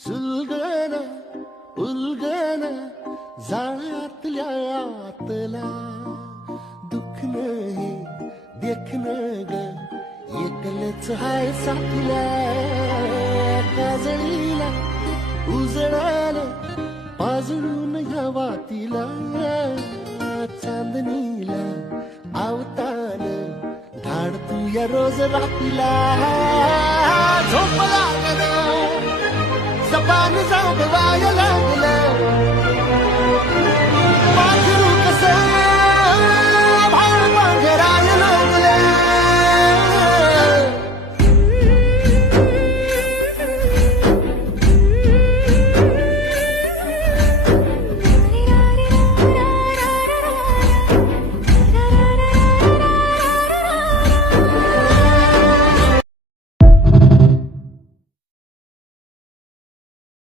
सुलगन उलगन जाळ्यातल्या आतला दुःख नाही देखन ग एकलच हाय साथीला काजळीला उजळाल पाजळून ह्या वातीला चांदणीला आवतान धाड तू या रोज रातीला झोप लागना